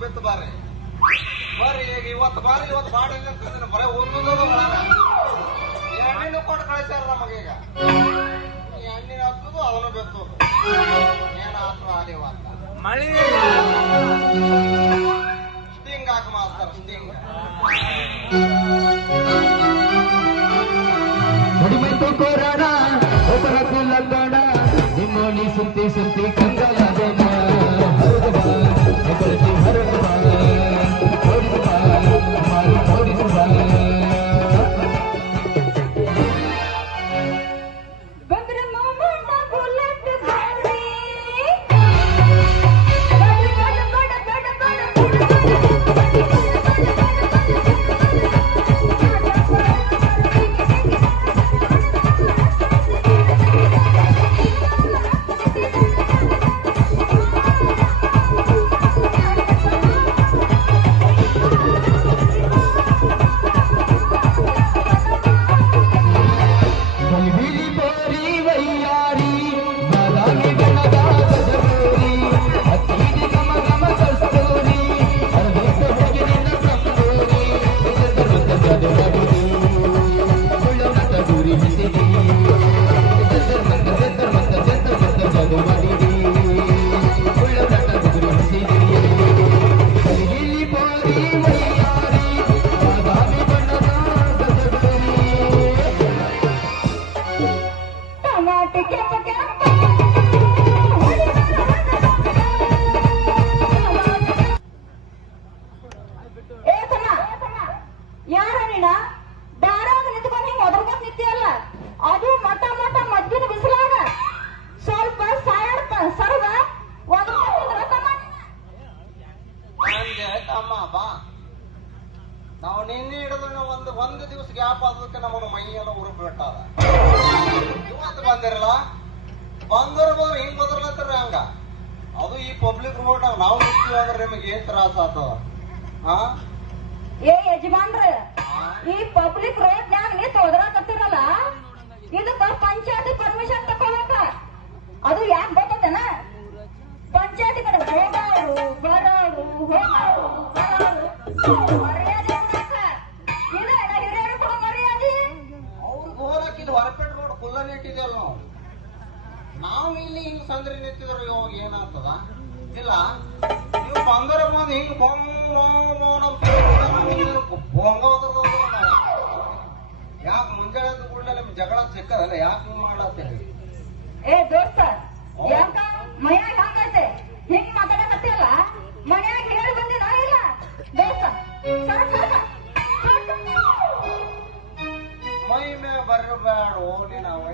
ಬೆತ್ತು ಬಾರಿ ಬರ್ರಿ ಈಗ ಇವತ್ತು ಬಾರಿ ಇವತ್ತು ಬಾಡಿ ಅಂತಂದ್ರೆ ಬರೀ ಒಂದೊಂದು ಎಣ್ಣೆನೂ ಕೊಟ್ಟು ಕಳಿಸ್ಯಾರ ನಮಗೀಗ ಈಗ. ಎಣ್ಣೆ ಹತ್ತದು ಅವನು ಏನಾದ್ರು ಆಲಿ ಅಂತ. ಮಳಿ. ಸ್ಟಿಂಗ್ ಹಾಕಿ ಮಾಸ್ತಾರ ಸ್ಟಿಂಗ್ ನಿಮ್ಮೋನಿ ಸುತ್ತಿ ಸುತ್ತಿ ಕಂಗಲಾದೇನ ನೀನ ದಾರಾಗ ನಿಂತ್ಕೊಂಡು ಹಿಂಗ್ ಒದರ್ಕೊಂಡ್ ನಿಂತಿಯಲ್ಲ? ಅದು ಮಟ ಮಟ ಮದ್ದಿನ ಬಿಸಿಲಾಗ. ಸ್ವಲ್ಪ ಸಾಯಾಡ್ತ ಸರ್ವ ತಮ್ಮ ಬಾ. ನಾವು ನಿನ್ನೆ ಹಿಡಿದು ಒಂದು ಒಂದು ದಿವಸ ಗ್ಯಾಪ್ ಆದಕ್ಕೆ ನಮ್ಮನ್ನು ಮೈಯೆಲ್ಲ ಉರು ಬಿಟ್ಟಾದ ಇವತ್ತು ಬಂದಿರಲ್ಲ? ಬಂದವ್ರು ಬಂದ್ರೆ ಹಿಂಗ್ ಬದರ್ಲತ್ತಾರ ಹಂಗ. ಅದು ಈ ಪಬ್ಲಿಕ್ ರೋಡ್ ನಾವು ನಿಂತೀವಿ ಅಂದ್ರೆ ನಿಮಗೆ ಏನ್ ತ್ರಾಸ ಆತದ ಹಾ ಏ ಯಜಮಾನ್ರ ಈ ಪಬ್ಲಿಕ್ ರೋಡ್ ನ್ಯಾಗ ನೀ ತೋದ್ರಾಕತ್ತಿರಲ್ಲ? ಇದಕ್ಕ ಪಂಚಾಯತಿ ಪರ್ಮಿಷನ್ ತಕೊಬೇಕ ಅದು ಯಾಕೆ ಗೊತ್ತೇನ ಪಂಚಾಯತಿ ಕಡೆ ಹೋಗೋರು ಬರೋರು ಹೋಗೋರು ಹೊರಪೇಟೆ ರೋಡ್ ಕುಲ್ಲ ನಿಂತಿದ್ದೇವಲ್ಲ ನಾವು. ನಾವು ಇಲ್ಲಿ ಹಿಂಗ್ ಸಂದ್ರೆ ನಿಂತಿದ್ರು ಇವಾಗ ಏನಾಗ್ತದ? ಇಲ್ಲ, ನೀವು ಬಂದರೆ ಬಂದು ಹಿಂಗ್ ಬೊಂಗ ಯಾಕೆ ಮುಂಜಾನೆ ಕೂಡಲೇ ನಿಮ್ ಜಗಳ ಸಿಕ್ಕದಲ್ಲ ಯಾಕೆ ಹಿಂಗ್ ಮಾಡ್ಲತ್ತೀರಿ ಏ ಯಾಕ ಹೇಳಿ ಬಂದಿಲ್ಲ ಇಲ್ಲ. ದೋಸ್ತ. ಮೈ ಮೇ ಬರಬೇಡ ಓಲಿ ನಾವು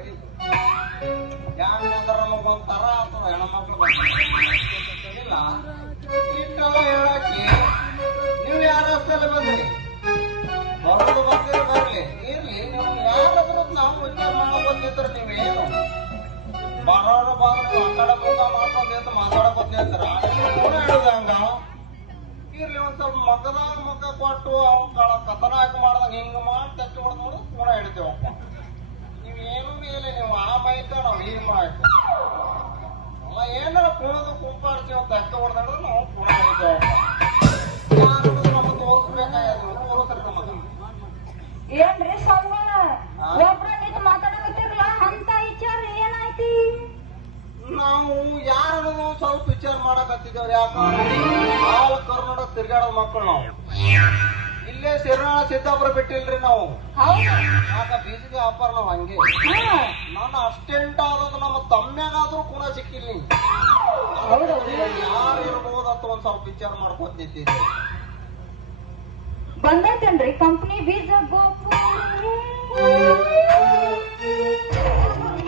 ಯಾಕಂದ್ರೆ ನಮಗೊಂಥರ ಆಗ್ತದ ಹೆಣ್ಮಕ್ಳು ಇಲ್ಲ. ಇಷ್ಟೆಲ್ಲ ಹೇಳಕ್ಕೆ ನೀವು ಯಾರ ರಸ್ತೆಯಲ್ಲಿ ಬಂದ್ರಿ ಬರೋದು ಬಂದಿರ ಬರ್ಲಿ ಇರ್ಲಿ ನೀವು ಯಾರಾದ್ರೂ ನಾವು ವಿಚಾರ ಮಾಡ್ಬೋದಿದ್ರೆ ನೀವೇನು ಬರೋರು ಬಂದ್ರು ಮುಖ ಮಾಡ್ಕೊಂಡು ನಿಂತರ ಕೂಡ ಹೇಳುದ ಹಂಗ ಇರ್ಲಿ ಒಂದ್ ಸ್ವಲ್ಪ ಮಗದಾಗ ಮಗ ಕೊಟ್ಟು ಅವ್ನ ಕಳ ಕತನಾಕ ಮಾಡ್ದಂಗ ಹಿಂಗ ಮಾಡಿ ತಚ್ಚಿ ಹೊಡೆದ್ ನೋಡು ಕೂಡ ನೀವ್ ಏನು ಮೇಲೆ ನೀವು ಆ ಮೈಕ ನಾವ್ ಈ ಅಲ್ಲ, ಏನಾರ ಕುಣದು ಕುಂಪಾಡ್ತೀವಿ ಸಿದ್ದಾಪುರ ಬಿಟ್ಟಿಲ್ರಿ ನಾವು. ಯಾಕ ಬೀಜದ ವ್ಯಾಪಾರ ನಾವು ಹಂಗೆ. ನಾನು ಅಷ್ಟೆಂಟ ಆದದ್ದು ನಮ್ಮ ತಮ್ಮ್ಯಾಗಾದ್ರೂ ಕೂಡ ಸಿಕ್ಕಿಲ್ಲ. ಯಾರು ಒಂದ್ ಸ್ವಲ್ಪ ವಿಚಾರ ಮಾಡ್ಕೊತ ನಿಂತಿದ್ದೆ. ಬಂದೈತೇನ್ರಿ? ಕಂಪ್ನಿ ಬೀಜ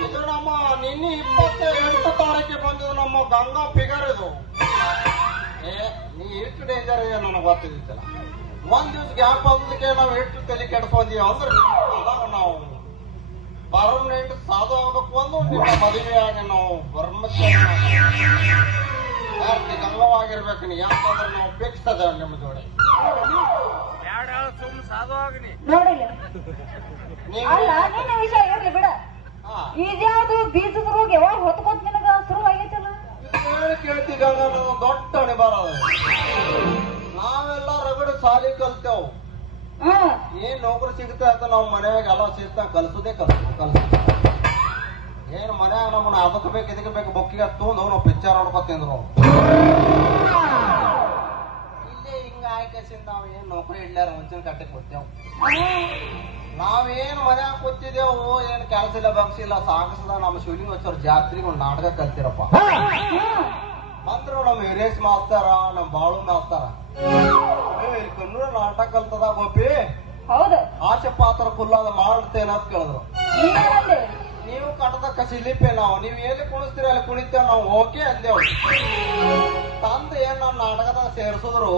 ಇದು ನಮ್ಮ ನಿನ್ನೆ ಇಪ್ಪತ್ತ ಎಂಟು ತಾರೀಕಿಗೆ ಬಂದಿದ್ದು ನಮ್ಮ ಗಂಗಾ ಫಿಗರ್ ಇದು. ಏ ನೀ ಎಷ್ಟು ಡೇಂಜರ್ ಇದೆ ನನಗೆ ಗೊತ್ತಿದ್ದಿಲ್ಲ ಒಂದ್ ದಿವ್ಸ ಗ್ಯಾಪ್ ಆಗೋದಕ್ಕೆ ನಾವು ಎಷ್ಟು ತಲೆ ಕೆಡ್ಸ್ಕೊಂದೀವಿ ಅಂದ್ರೆ ಅದಾಗ ನಾವು. ಪರ್ಮನೆಂಟ್ ಸಾಧು ಆಗ್ಬೇಕು ಅಂದ್ರೆ ನಿಮ್ಮ ಮದುವೆಯಾಗಿ ನಾವು ಬ್ರಹ್ಮಚಾರಿ ಕಾರ್ತಿಕ್ ಅಂಗವಾಗಿರ್ಬೇಕು ನೀ. ಯಾಕಂದ್ರೆ ನಾವು ಫಿಕ್ಸ್ ಅದ ನಿಮ್ಮ ಜೋಡಿ. ನೋಡಿಲ್ಲ. ನೀವು ಅಲ್ಲ ನಿನ್ನ ವಿಷಯ ಇರ್ಲಿ ಬಿಡ. ಇದ್ಯಾವ್ದು ಬೀಜದ ರೋಗ ಯಾವಾಗ ಹೊತ್ಕೊಂತ ನಿನಗ? ಶುರು ಆಗೈತಲ್ಲ ಕೇಳ್ತಿ ಗಂಗ ನಾವು ದೊಡ್ಡ ರಗಡ ಸಾಲಿ ಕಲ್ತೇವ್. ಏನ್ ನೌಕರಿ ಸಿಗುತ್ತೆ ಅಂತ ನಾವು ಮನ್ಯಾಗ ಎಲ್ಲ ಸಿಗ್ತಾ ಕಲ್ಸುದೇ ಕಲ್ಸು ಕಲ್ಸ ಏನ್ ಮನ್ಯಾಗ ನಮ್ಮನ್ನ ಅದಕ್ಕೆ ಬೇಕು ಇದಕ್ಕೆ ಬೇಕು ಬೊಕ್ಕಿಗೆ ತೊಗೊಂಡು ನಾವು ಪಿಕ್ಚರ್ ನೋಡ್ಕೊತಿಂದ್ರು ಇಲ್ಲೇ ಹಿಂಗ ಆಯ್ಕೆಸಿಂದ ನಾವ್ ಏನ್ ನೌಕರಿ ಇಡ್ಲಾರ ಮುಂಚಿನ ಕಟ್ಟಕ್ ಕೊಡ್ತೇವ್. ನಾವೇನ್ ಮನ್ಯಾಗ ಕೂತಿದ್ದೇವು ಏನ್ ಕೆಲಸ ಇಲ್ಲ ಬಗ್ಸಿ ಇಲ್ಲ ಸಾಗಸದ ನಮ್ಮ ಶಿವಲಿಂಗ ಹಚ್ಚೋರ್ ಜಾತ್ರೆಗೆ ಒಂದು ನಾಟಕ ಕಲ್ತಿರಪ್ಪ. ಅಂದ್ರು ನಮ್ಮ ಹಿರೇಶ್ ಮಾಸ್ತಾರ ನಮ್ಮ ಬಾಳು ಮಾಸ್ತರ. ಏ ಕನ್ನಡ ನಾಟಕ ಕಲ್ತದ ಗೋಪಿ? ಹೌದು. ಆಚೆ ಪಾತ್ರ ಫುಲ್ಲಾದ ಮಾಡ್ತೇನೆ ಅಂತ ಕೇಳಿದ್ರು. ನೀವು ಕಟ್ಟದ ಸಿಲಿಪೆ ನಾವು ನೀವ್ ಎಲ್ಲಿ ಕುಣಿಸ್ತೀರಿ ಅಲ್ಲಿ ಕುಣಿತೇವೆ ನಾವು ಓಕೆ ಅಂದೇವು ತಂದು ಏನ್ ನಮ್ಮ ನಾಟಕದಾಗ ಸೇರ್ಸಿದ್ರು?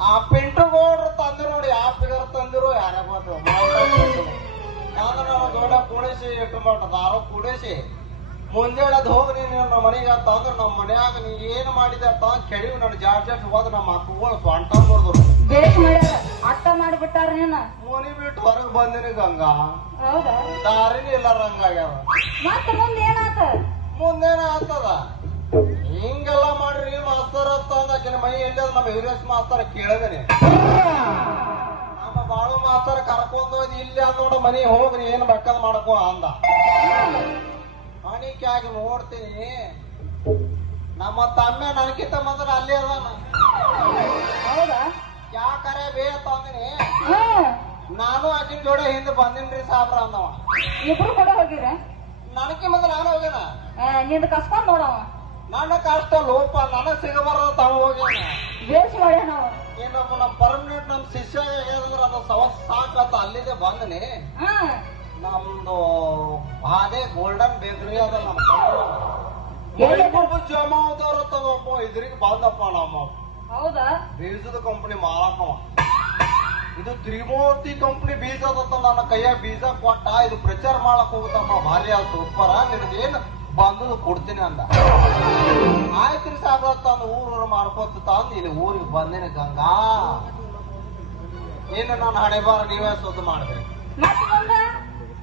ಆ ಪಿಂಟ್ರುಗೌಡ್ರು ತಂದ್ರು ನೋಡಿ ಆ ಪಿಗರ್ ತಂದಿರು ಯಾರ ಗೊತ್ತು? ನಾನು ನಾವು ದೊಡ್ಡ ಕುಣಿಸಿ ಇಟ್ಟು ಮಾಡ ದಾರು ಕುಡಿಸಿ ಹೋಗ್ರಿ ಹೋಗಿ ನೀನು ನಮ್ಮ ಮನೆಗೆ ತಂದ್ರೆ ನಮ್ಮ ಮನ್ಯಾಗ ನೀ ಏನ್ ಮಾಡಿದೆ ಅಂತ ಕೆಡಿವು ನನ್ನ ಜಾಡ್ ಜಾಡ್ ಹೋದ ನಮ್ಮ ಅಕ್ಕಗಳು ಸ್ವಂಟ ನೋಡಿದ್ರು ಬೇಸ್ ಮಾಡ್ಯಾರ ಅಟ್ಟ ಮಾಡ್ಬಿಟ್ಟಾರ ನೀನ? ಮುನಿ ಬಿಟ್ಟು ಹೊರಗೆ ಬಂದಿನಿ ಗಂಗಾ. ಹೌದಾ? ದಾರಿನೇ ಇಲ್ಲ ರಂಗಾಗ್ಯಾವ ಮತ್ತ ಮುಂದೆ ಏನಾತ? ಮುಂದೇನ ಆಗ್ತದ? ಹಿಂಗೆಲ್ಲ ಮಾಡ್ರಿ ಮಾಸ್ತರ್ ಅಂತ ಅಂದಾಕಿನ ಮೈ ಎಲ್ಲಿ ನಮ್ಮ ಹಿರೇಶ್ ಮಾಸ್ತರ್ ಕೇಳಿದೇನೆ. ನಮ್ಮ ಬಾಳು ಮಾಸ್ತರ್ ಕರ್ಕೊಂಡ್ ಹೋಗಿ ಇಲ್ಲಿ ನೋಡ ಮನಿ ಹೋಗ್ರಿ ಏನ್ ಬಕ್ಕದ್ ಮಾಡ್ಕೋ ಅಂದ. ಅಣಿಕೆ ಆಗಿ ನೋಡ್ತೀನಿ. ನಮ್ಮ ತಮ್ಮ ನನಗಿಂತ ಮೊದಲು ಅಲ್ಲೇ ಅದಾನ ಹೌದಾ? ಯಾಕರೆ ಬೇ ತಂದಿನಿ. ನಾನು ಆಕಿನ ಜೋಡಿ ಹಿಂದೆ ಬಂದಿನ್ರಿ ಸಾಬ್ರ ಅಂದವ. ಇಬ್ರು ಕೂಡ ಹೋಗಿರ ನನಗೆ ಮೊದಲು ನಾನು ಹೋಗ್ಯಾನ ನಿಂದ ಕಸ್ಕೊಂಡ್ ನೋಡವ. ನನ್ನ ಕಷ್ಟ ಲೋಪ ನನಗ್ ಸಿಗಬಾರ್ದ ತಾವು ಹೋಗ್ಯಾನ ಬೇಸ್ ಮಾಡ್ಯಾನ ಏನಪ್ಪ ನಮ್ಮ ಪರ್ಮನೆಂಟ್ ನಮ್ಮ ಶಿಷ್ಯ ಹೇಳಿದ್ರ ಅದು ಸವಸ್ ಸಾಕತ್ತ ಅಲ್ಲಿದೆ ಬಂದನಿ. ಹ್ಮ್ ನಮ್ದು ಅದೇ ಗೋಲ್ಡನ್ ಬೇಕರಿ ಅದ ನಮ್ಮ ಎಲ್ಲಿ ತಗೋಪ ಇದ್ರಿಗೆ ಬಂದಪ್ಪ ನಮ್ಮ. ಹೌದಾ? ಬೀಜದ ಕಂಪನಿ ಮಾಲಕವ. ಇದು ತ್ರಿಮೂರ್ತಿ ಕಂಪನಿ ಬೀಜ ಅದತ್ತ ನನ್ನ ಕೈಯ ಬೀಜ ಕೊಟ್ಟ ಇದು ಪ್ರಚಾರ ಮಾಡಕ್ ಹೋಗುತ್ತಮ್ಮ ಭಾರಿ ಆಯ್ತು ಉಪ್ಪರ ನಿನಗೇನು ಬಂದು ಕೊಡ್ತೀನಿ ಅಂದ. ಆಯ್ತ್ರಿ ಸಾಬ್ರ ತಂದು ಊರು ಊರು ಮಾಡ್ಕೊತ ತಂದು ಇಲ್ಲಿ ಊರಿಗೆ ಬಂದಿನಿ ಗಂಗಾ. ನೀನು ನಾನು ಹಣೆ ಬಾರ ನೀವೇ ಸುದ್ದಿ ಮಾಡ್ಬೇಕು.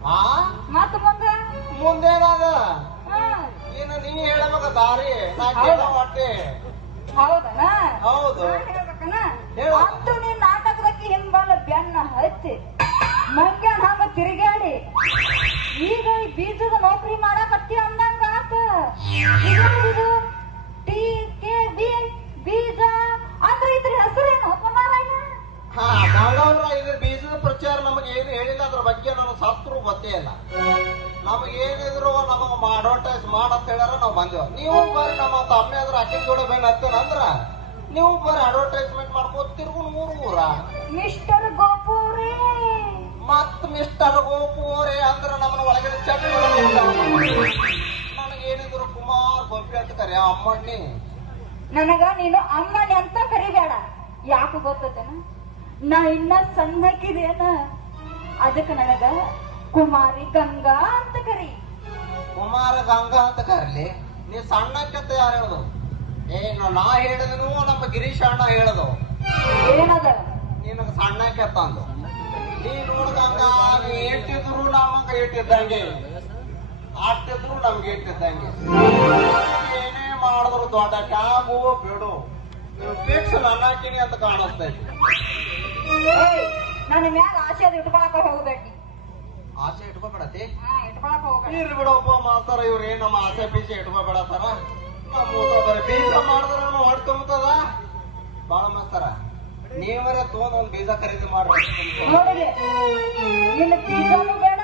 ಆ? ಮತ್ತ ಮುಂದೆ? ಮುಂದೇನದ? ಇನ್ನು ನೀ ಹೇಳಬೇಕ ದಾರಿ ನಾ ಕೇಳ ಹೊಟ್ಟೆ. ಹೌದನ? ಹೌದು. ಅಂತೂ ನೀನ್ ನಾಟಕದಕ್ಕೆ ಹಿಂಬಾಲ ಬೆನ್ನ ಹತ್ತಿ ಮಂಗ್ಯಾನ್ ಹಂಗ ತಿರುಗಾಡಿ ಈಗ ಈ ಬೀಜದ ನೌಕರಿ ಮಾಡಕತ್ತಿ ಅಂದಂಗ ಆತ. ಇದು ಟಿ ಕೆ ಬಿ ಬೀಜ. ಅಂದ್ರೆ ಇದ್ರ ಹೆಸರೇನು? ಹಾ ನಾಗವ್ರ ಇದು ಬೀಜದ ಪ್ರಚಾರ ನಮಗೆ ಏನು ಹೇಳಿಲ್ಲ ಅದ್ರ ಬಗ್ಗೆ ನಾನು ಸತ್ರು ಗೊತ್ತೇ ಇಲ್ಲ. ನಮಗೆ ಏನಿದ್ರು ನಮಗ ಅಡ್ವರ್ಟೈಸ್ ಮಾಡಂತ ಹೇಳಾರ ನಾವು ಬಂದೇವ. ನೀವು ಬರ್ರಿ ನಮ್ಮ ತಮ್ಮೆ ಅದ್ರ ಅಕ್ಕಿ ಜೋಡ ಬೇನ್ ಅಂದ್ರ? ನೀವು ಬರ್ರಿ ಅಡ್ವರ್ಟೈಸ್ಮೆಂಟ್ ಮಾಡ್ಕೋತ ತಿರ್ಗು ಊರು ಊರ ಮಿಸ್ಟರ್ ಗೋಪುರೇ. ಮತ್ ಮಿಸ್ಟರ್ ಗೋಪುರೆ ಅಂದ್ರ ನಮ್ಮನ ಒಳಗಡೆ ಚೆಕ್ ನನಗೇನಿದ್ರು ಕುಮಾರ್ ಗೋಪಿ ಅಂತ ಕರೆ ಅಮ್ಮಣ್ಣಿ. ನನಗ ನೀನು ಅಮ್ಮನಿ ಅಂತ ಕರಿಬೇಡ. ಯಾಕೆ ಗೊತ್ತೇನ ನಾ ಇನ್ನ ಸಣ್ಣಕ್ಕಿದೇನ? ಅದಕ್ಕೆ ನನಗ ಕುಮಾರಿ ಗಂಗಾ ಅಂತ ಕರಿ. ಕುಮಾರ ಗಂಗಾ ಅಂತ ಕರಲಿ? ನೀ ಸಣ್ಣಕ್ಕೆ ಯಾರು ಹೇಳುದು? ಏನು ನಾ ಹೇಳಿದನು ನಮ್ಮ ಗಿರೀಶ್ ಅಣ್ಣ ಹೇಳದು. ಏನದ? ನಿನಗ ಸಣ್ಣಕ್ಕೆ ಅಂದು. ನೀ ನೋಡ ಗಂಗಾ ನೀ ಏಟಿದ್ರು ನಮಗ ಏಟಿದ್ದಂಗೆ ಆಟಿದ್ರು ನಮ್ಗೆ ಏಟಿದ್ದಂಗೆ ಏನೇ ಮಾಡಿದ್ರು ದೊಡ್ಡ ಕ್ಯಾಬು ಬಿಡು. ನೀವು ಫಿಕ್ಸ್ ನನ್ನಾಕಿನಿ ಅಂತ ಕಾಣಿಸ್ತೈತಿ ನನ್ನ ಮ್ಯಾಲ ಆಸೆ ಅದು ಇಟ್ಕೊಳಕ ಹೋಗ್ಬೇಡಿ ಆಸೆ ಇಟ್ಕೋಬೇಡತಿ? ಇಟ್ಕೊಳಕ ಹೋಗ್ಬೇಡಿ ಇರ್ ಬಿಡಪ್ಪ ಮಾಸ್ತರ ಇವ್ರು ಏನ್ ನಮ್ಮ ಆಸೆ ಬೀಜ ಇಟ್ಕೋಬೇಡತ್ತಾರ? ನಮ್ಮ ಬೀಜ ಮಾಡಿದ್ರ ಹೊಟ್ಟೆ ತುಂಬತದ? ಬಾಳ ಮಾಸ್ತರ ನೀವರ ತಗೊಂಡ್ ಒಂದ್ ಬೀಜ ಖರೀದಿ ಮಾಡ್ರಿ ನಿನ್ನ ಬೀಜನು ಬೇಡ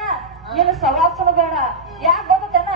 ನಿನ್ನ ಸವಾಸನು ಬೇಡ. ಯಾಕೆ ಗೊತ್ತೇನ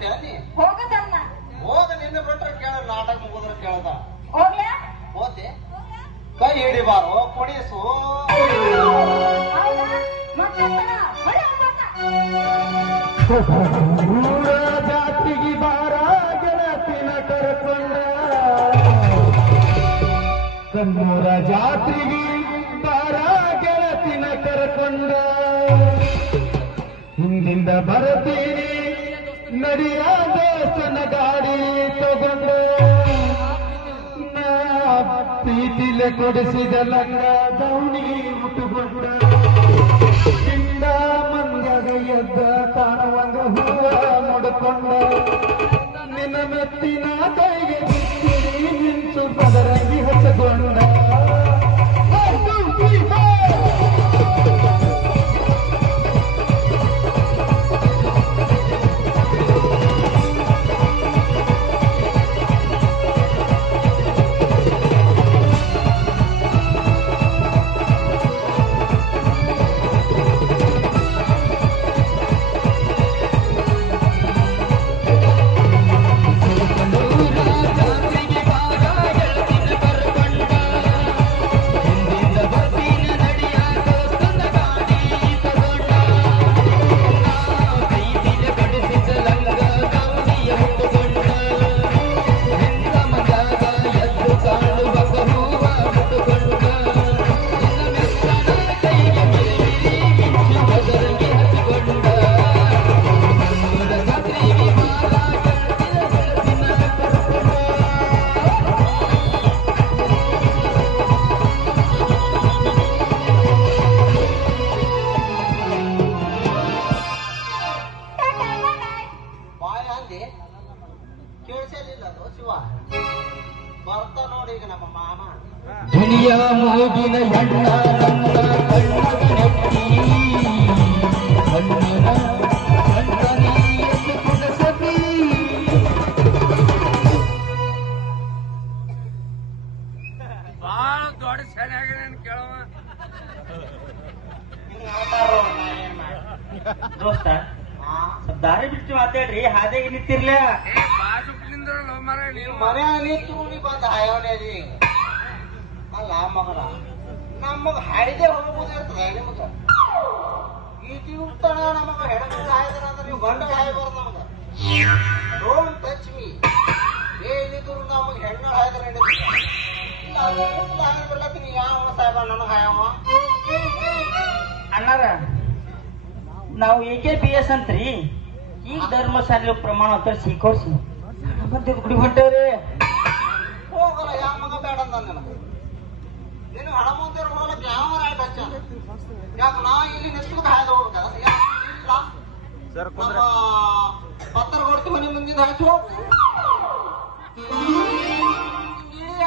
ಹೊಂಟೆ ನೀ ಹೋಗದನ್ನ. ಹೋಗ ನಿನ್ನ ಬಿಟ್ರೆ ನಾಟಕ ಮುಗಿದ್ರೆ ಕೇಳ್ದ. ಹೋಗ್ಯಾ? ಹೋತೆ. ಕೈ ಹಿಡಿಬಾರು ಊರ ಜಾತಿಗೆ ಬಾರ ಗೆಳತಿನ ಕರ್ಕೊಂಡ. ಕಣ್ಣೂರ ಜಾತ್ರೆಗೆ ಬಾರ ಗೆಳತಿನ ಕರ್ಕೊಂಡ. ಹಿಂದಿಂದ ಬರತೀನಿ ನಡಿಯ ದೋಸ್ತನ ಗಾಡಿ ತಗೊಂಡು. ಪ್ರೀತಿಲೆ ಕೊಡಿಸಿದ ಲಂಗ ದೌಣಿ ಉಟ್ಟುಕೊಂಡ ಪಿಂಡ ಮಂಗಗ ಎದ್ದ ಕಾಣುವಂಗ ಹೂವ ಮುಡ್ಕೊಂಡ ನಿನ್ನ ಮೆತ್ತಿನ ಕೈಗೆ ನಿಂತು ಪದರಂಗಿ ಹಚ್ಚಕೊಂಡ. ಕೇಳವ? ದೋಸ್ತ ಸ್ವಲ್ಪ ದಾರಿ ಬಿಟ್ಟು ಮಾತಾಡ್ರಿ ಹಾದಿಗೆ ನಿಂತಿರ್ಲ. ಮರ ನೀವು ನಿಂತು ನೀ ಬಂದ ಅಲ್ಲ ಮಗನ ನಮಗ ಹಾಡಿದೆ ಹೋಗ್ಬೋದು ಇರ್ತದೆ ನಿಮಗ. ಈ ನಮಗ ಹೆಣ್ಣು ಹಾಯ್ದನ ಅಂದ್ರೆ ನೀವು ಗಂಡ ಹಾಯಬಾರ್ದು ನಮಗ. ಡೋಂಟ್ ಟಚ್ ಮೀ ಏನಿದ್ರು ನಮಗ ಹೆಣ್ಣ ಹಾಯ್ದ ಬರ್ಲತ್ತೀನಿ ಯಾವ ಸಾಹೇಬ ನನಗ ಹಾಯವ ಅಣ್ಣಾರ ನಾವು ಎ ಕೆ ಪಿ ಎಸ್ ಅಂತ್ರಿ. ಈಗ ಧರ್ಮಶಾಲೆ ಪ್ರಮಾಣ ಅಂತ ಸಿಕ್ಕೋರ್ಸಿ ಮತ್ತೆ ಗುಡಿ ಹೊಂಟವ್ರಿ. ಹೋಗಲ್ಲ ಯಾವ ಮಗ ಬೇಡ ಅಂತ ನೀನು ಹಣ ಮುಂದೆ ಹೋಗಲಕ್ಕೆ ಯಾವ ರೈಟ್ ಹಚ್ಚ ಯಾಕೆ ನಾ ಇಲ್ಲಿ ನಿಂತ್ಕೊಂಡು ಹಾಯ್ದು ಹೋಗ್ಬೇಕಲ್ಲ? ಸರ್ ನಮ್ಮ ಪತ್ರ ಕೊಡ್ತೀವಿ ಮನೆ ಮುಂದಿನ ಹಾಕಿ ಹೀಗೆ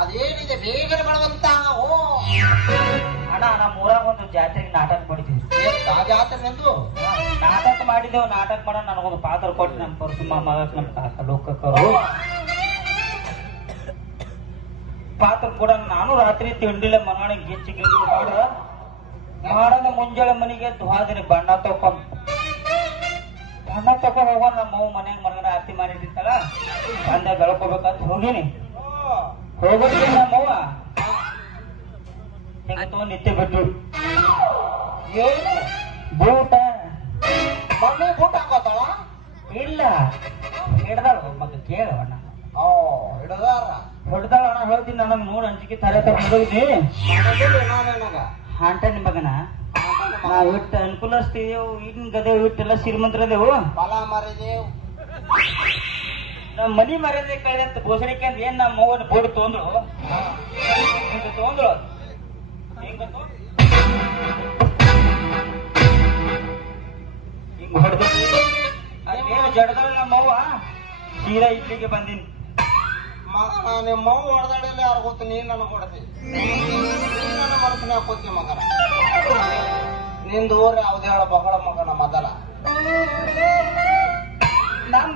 ಅದೇನಿದೆ ಬೇಗನೆ ಬರುವಂತ ಓ. ಅಣ್ಣ ನಮ್ಮ ಊರಾಗ ಒಂದು ಜಾತ್ರೆಗೆ ನಾಟಕ ಮಾಡಿದ್ವಿ. ಜಾತ್ರೆಂದು ನಾಟಕ ಮಾಡಿದೆವು ನಾಟಕ ಮಾಡೋ ನನಗೊಂದು ಪಾತ್ರ ಕೊಟ್ಟು ನಮ್ಮ ಪರಸುಮ್ಮ ಮಗ ನಮ್ಮ ಕಾಕ ಲೋಕಕ್ಕವರು. ಪಾತ್ರ ಕೂಡ ನಾನು ರಾತ್ರಿ ತಿಂಡಿಲ್ಲ ಮನಗಣ ಗಿಚ್ಚಿ ಗಿಚ್ಚಿ ಮಾಡ ಮಾಡನ ಮುಂಜಾನೆ ಮನೆಗೆ ದುಹಾದಿನಿ ಬಣ್ಣ ತಕೊಂಡ್. ಬಣ್ಣ ತಕೊಂಡ್ ಹೋಗೋ ನಮ್ಮ ಮನೆಗೆ ಮನ್ಯಾಗ ಮನಗನ ಆರತಿ ಮಾಡಿಟ್ಟಿತ್ತಲ್ಲ ಬಂದ ಬೆಳ್ಕೋಬೇಕಂತ ಹೋಗಿನಿ. ಹೋಗೋದಿಲ್ಲ ನಮ್ಮವ್ವ ಹಿಂಗ ತಗೊಂಡ್ ನಿತ್ಯ ಬಿಟ್ಟು ಏನು? ಬೂಟ ಮಮ್ಮಿ ಬೂಟ್ ಹಾಕೋತಾಳ? ಇಲ್ಲ. ಹಿಡ್ದಾಳ ಮಗ ಕೇಳವಣ್ಣ ಓ ಹಿಡದಾರ ಹೊಡ್ದಾಳ ಅಣ್ಣ ಹೇಳ್ತೀನಿ ನನಗೆ. ನೋಡಿ ಅಂಜಿಕೆ ತರ ಹಾಂಟ ನಿಮಗನ ನಾವ್ ಇಟ್ಟು ಅನುಕೂಲಸ್ತೀವಿ ಇನ್ ಗದೆ ಇಟ್ಟೆಲ್ಲ ಶ್ರೀಮಂತರದೇವು. ಬಲ ಮರಿದೇವ್. ನಮ್ಮ ಮನಿ ಮರ್ಯಾದೆ ಕಳೆದಂತ ಘೋಷಣೆಗೆ ಅಂತ ಏನ್ ನಮ್ಮ ಮಗನ ಬೋರ್ಡ್ ತೊಂದ್ರು ತೊಂದ್ರು ಹೆಂಗ್ ಹೊಡೆದು. ಅದೇನು ಬಂದಿನಿ. ನಿಮ್ಮ ಅವ್ವ ಹೊಡೆದಾಡಲ್ಲ ಯಾರು ಗೊತ್ತು? ನೀನ್ ನನಗೆ ಹೊಡೆದಿ. ನೀನ್ ನನ್ನ ಮನಸ್ಸಿನ ಹಾಕೋತಿ ಮಗನ. ನಿಂದು ಊರ ಯಾವ್ದು ಹೇಳ, ಬಗಳ ಮಗನ ಮೊದಲ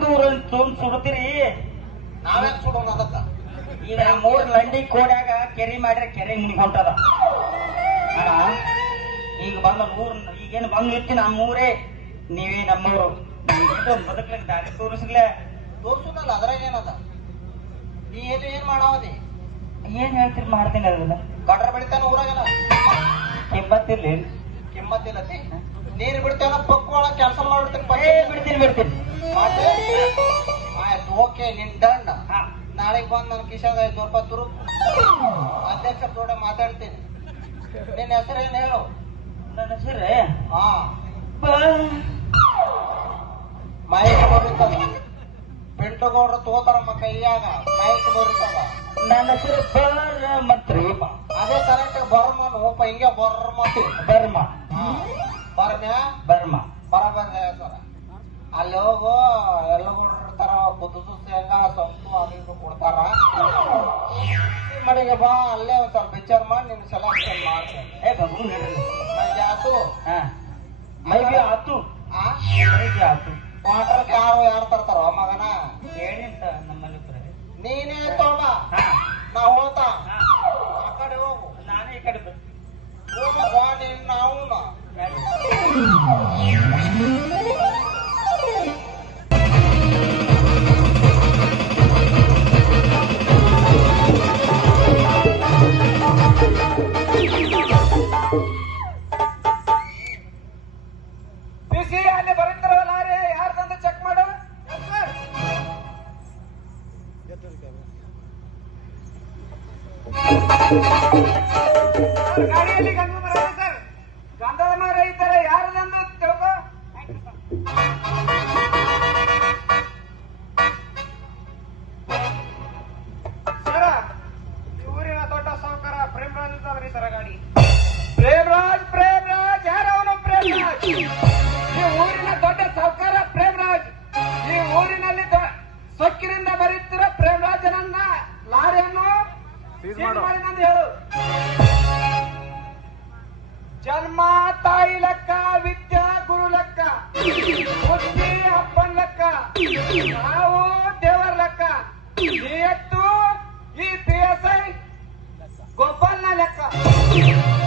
ಊರಲ್ಲಿ ತೊಂದ್ ಸುಡ್ತೀರಿ ನಾವೇ ಸುಡೋಣ ಅದಕ್ಕ. ಈಗ ಮೂರ್ ಲಂಡಿ ಕೋಡ್ಯಾಗ ಕೆರಿ ಮಾಡ್ರೆ ಕೆರೆ ಮುನಿಗ್ ಹೊಂಟದ ಈಗ ಬಂದ ನೂರ್ ಈಗೇನು ಬಂದ್ ನಿಂತಿ ನಮ್ಮೂರೇ ನೀವೇ ನಮ್ಮೂರು ಬದುಕ್ಲಿಕ್ಕೆ ದಾರಿ ತೋರಿಸ್ಲೇ ತೋರ್ಸುದಲ್ಲ ಅದ್ರಾಗ ಏನದ? ನೀ ಏನು ಏನ್ ಮಾಡಾವದಿ? ಏನ್ ಹೇಳ್ತೀರಿ ಮಾಡ್ತೀನಿ ಅದನ್ನ? ಗಡ್ರ ಬೆಳಿತಾನ ಊರಾಗಲ್ಲ? ಕೆಂಬತ್ತಿರ್ಲಿ ಕಿಮ್ಮತ್ತಿಲ್ಲತಿ ನೀರು ಬಿಡ್ತೇನ ಪಕ್ಕ ಒಳಗ್ ಕೆಲಸ ಮಾಡ್ಬಿಡ್ತೀನಿ ಬಿಡ್ತೀನಿ ಬಿಡ್ತೀನಿ. ಆಯ್ತು ಓಕೆ ನಿನ್ ಡನ್ ಹಾ. ನಾಳೆಗ್ ಬಂದ್ ನನ್ನ ಕಿಶಾಗ ಐದು ರೂಪಾಯಿ ತುರು. ಅಧ್ಯಕ್ಷರ ಕೂಡ ಮಾತಾಡ್ತೀನಿ. ನಿನ್ನ ಹೆಸರೇನು ಹೇಳು? ನನ್ನ ಹೆಸರು ಹಾ. ಮೈಕ್ ಬರುತ್ತದ ಪಿಂಟುಗೌಡ್ರು ತಗೋತಾರಮ್ಮ ಕೈಯಾಗ. ಮೈಕ್ ಬರುತ್ತದ ನನ್ನ ಹೆಸರು ಬರ ಮಂತ್ರಿ ಅದೇ ಕರೆಕ್ಟ್ ಬರ್ಮ ಹೋಪ ಹಿಂಗೆ ಬರ್ಮ ಬರ್ಮ. ಬರ್ಮ್ಯಾ? ಬರ್ಮ. ಬರಬಂದ ಸರ. ಅಲ್ಲಿ ಹೋಗು ಎಲ್ಲ ಇರ್ತಾರ ಕುದುಸು ಶೇಂಗಾ ಸೊಪ್ಪು ಅದು ಕೊಡ್ತಾರ. ಮನೆಗೆ ಬಾ ಅಲ್ಲೇ ಒಂದ್ ಸ್ವಲ್ಪ ವಿಚಾರ ಮಾಡಿ ನಿನ್ ಸೆಲೆಕ್ಷನ್ ಮಾಡ್ತೇನೆ. ಏ ನಡ್ರಿ ನನಗೆ ಆತು. ಮೈಗೆ ಆತು. ಆ? ಮೈಗೆ ಆತು. ವಾಟರ್ ಯಾರು ಯಾರು ತರ್ತಾರ ಮಗನ? ಏನಿಂತ ನಮ್ಮಲ್ಲಿ. ನೀನೇ ತೋಬ ನಾ ಹೋತ ಆ ಕಡೆ ಹೋಗು. ನಾನೇ ಈ ಕಡೆ ಬರ್ತೀನಿ. ಹೋಗು ನಿನ್ನ ಅವನ ಸಾಹುಕಾರ ಪ್ರೇಮರಾಜ್ ಪ್ರೇಮರಾಜ್ ಪ್ರೇಮರಾಜ್ ಯಾರವನು ಪ್ರೇಮರಾಜ್? ಈ ಊರಿನ ದೊಡ್ಡ ಸಾಹುಕಾರ ಪ್ರೇಮರಾಜ್. ಈ ಊರಿನಲ್ಲಿ ಸೊಕ್ಕಿನಿಂದ ಬರೀತಿರೋ ಪ್ರೇಮರಾಜನನ್ನ ಲಾರಿಯನ್ನು ಮಾಡಿದಂದು ಹೇಳು. ಜನ್ಮ ತಾಯಿ ಲೆಕ್ಕ ವಿದ್ಯಾ ಗುರು ಲೆಕ್ಕ ಬುದ್ಧಿ ಅಪ್ಪನ್ ಲೆಕ್ಕ ನಾವು ದೇವರ ಲೆಕ್ಕ. ಗೊಬ್ಬಲ್ನ ಲೆಕ್ಕ